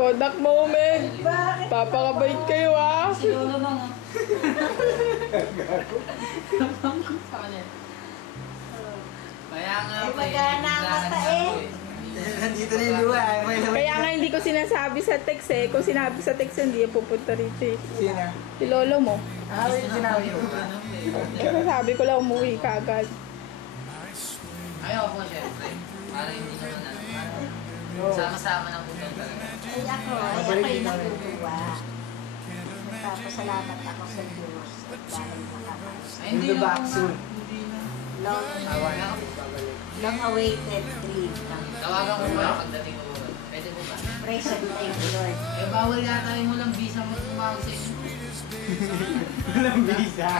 Kodak moment. Papakabait kayo ah. Si Lolo nang Kaya nga magana ang mata eh. Nandito na yung luwa. Kaya nga hindi ko sinasabi sa text eh. Kung sinabi sa text hindi pupunta rito eh. Sino? Si lolo mo. Ah, yung sinabi ko. Sabi ko lang umuwi ka agad. Ayaw po syempre. Para hindi naman sama-sama na po talaga. Ay ako yung natutuwa. Nagpapasalamat ako sa Diyos at dahil makakalas. Ay, hindi We'll be back naman. soon. Long awaited dream. Tawagan ko ba pagdating ko ba? Pwede po ba? Praise and thank you, Lord. Eh, bawal yata yung walang visa mo tumawag sa inyo. Walang visa.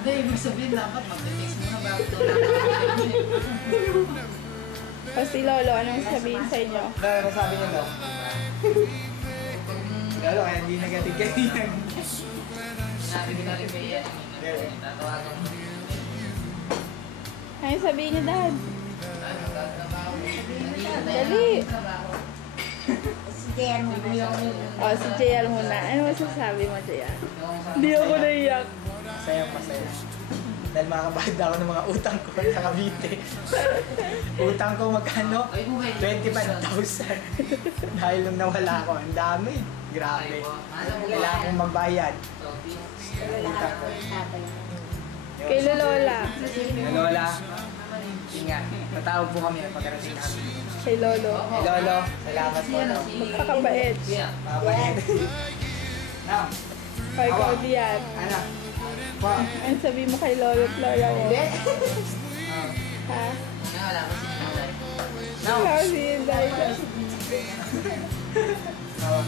Hindi, ibig sabihin dapat mag-text mo na bago ito O si lolo, anong sabihin sa inyo? Ano sabi niya daw? Lalo, kaya hindi nagatig kanina. Sinabi ko na rin kay Ian. Tatawagan mo. Ano sabihin niyo dad? Ano, tatrabaho. Dali. Si Jen mo na O si JL muna. Ano masasabi mo JL? Hindi ako naiyak. Masaya. Dahil makakabahad ako ng mga utang ko sa Cavite. Utang ko magkano? 25,000. Dahil nung nawala ako, ang dami. Grabe. Kailangan kong magbayad. Utang ko. Kay Lola. Lola, ingat. Matawag po kami pagkarating namin. Kay Lolo. Hey Lolo, salamat po. Magpakabait. Mabait. Now, O ikaw diyan. ano? Pa. Ano sabihin mo kay Lolo at Lola mo? Hindi. Ha? Wala ko sinunod. Now, Wala si Inday.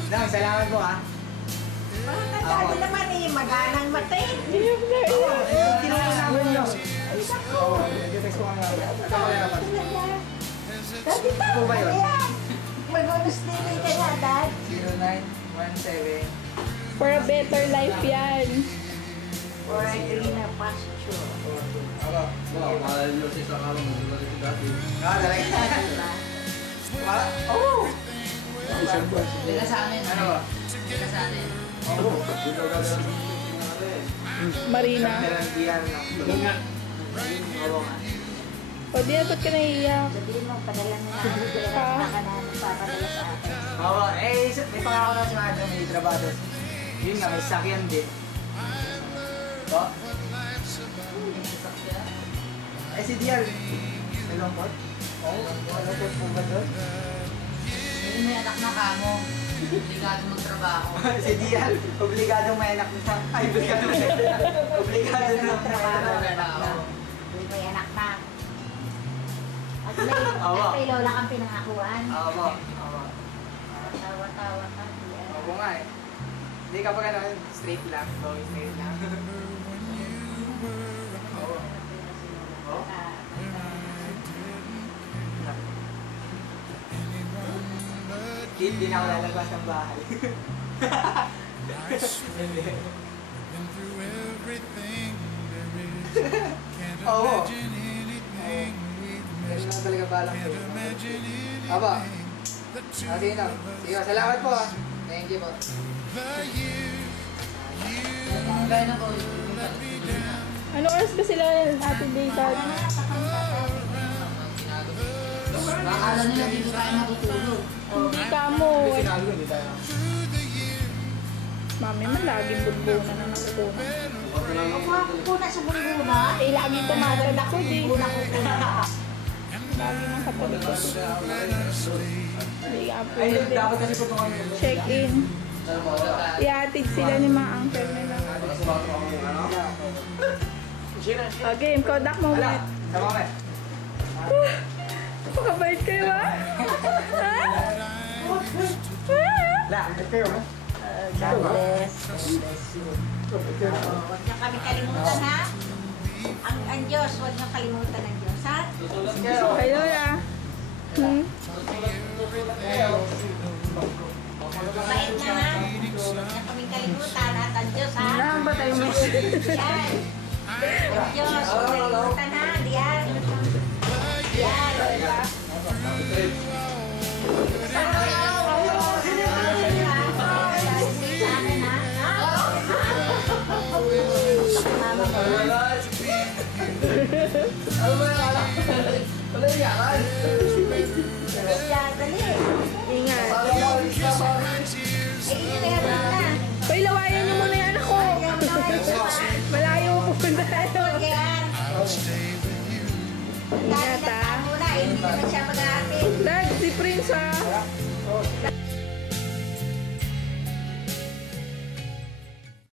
Now, salamat po ha. Sabi naman eh, maganang mata eh. Iyak na iyak. Tinulong namin yun. Oo, nag-text ko nga namin. Dati Po ba yun? Mag-bonus din ka na, Dad. 0917. For a better life yan. For a greener pasture. Mahal nyo sa isang araw, magagalit si dati. Talaga. Wala. Oh! Liga sa amin. Ano ba? Liga sa amin. Oo. Dito gagawin ng Marina. O di ba't ka naiiyak? Sabihin mo, padala mo na ako. Kaya ka na nagpapadala sa akin. Oo, may pangako na si Madam, may trabaho. Yun nga, may sakyan din. O? Si Dial. May longkot? Oo, may longkot po ba doon? Hindi may anak na kamo. Obligado magtrabaho. Si Dial, obligadong may anak na. Ay, obligadong may anak. Obligado na may anak na. Hindi may anak na. At may lola kang pinangakuan. Oo. Tawa-tawa ka. Oo nga eh. Hindi kapag ano, straight lang. Going straight lang. Oo. Hindi na ako lalabas ng bahay. Hindi. Oo. Ganun lang talaga balang ko. Aba. Sige na. Sige, salamat po ah. Thank you po. Kaya na po. Ano oras ba sila Ate Day dad? Akala nila dito tayo matutulog. Hindi ka mo. Sinabi ko, hindi tayo. Mami man laging bunbunan na nakukunan. Kuna sa bungguna. Eh lagi tumatad ako di. Kuna ko kuna. Lagi nang katabi ko. Hindi ka po. Ay, dapat kasi po kami. Check in. Iatid sila ni mga uncle nila. Okay, Kodak moment. Sama kami. Pakabait kayo ha? Ha? La, ito kayo ha? God bless. Huwag niyo kami kalimutan ha. Ang Diyos, huwag niyo kalimutan ang Diyos ha. Kayo ya. Mabait na ha. Huwag niyo kami kalimutan at ang Diyos ha. Saan ba tayo mo? Yan. Ang Diyos, huwag kalimutan ha. Diyan. Diyan. Trip. Diyan. mama mo. Ano ba yung alak? Wala yung yakan. Kaya, dali. Ingat. Parang mawalis na parang. Ay, meron na. Hoy, lawayan niyo muna yan ako. Ayaw na kayo pa. Malayo pupunta tayo. Yan. Ingat, Dahil ah. muna, hindi naman siya mag-aapit. Dad, si Prince ah. Oh,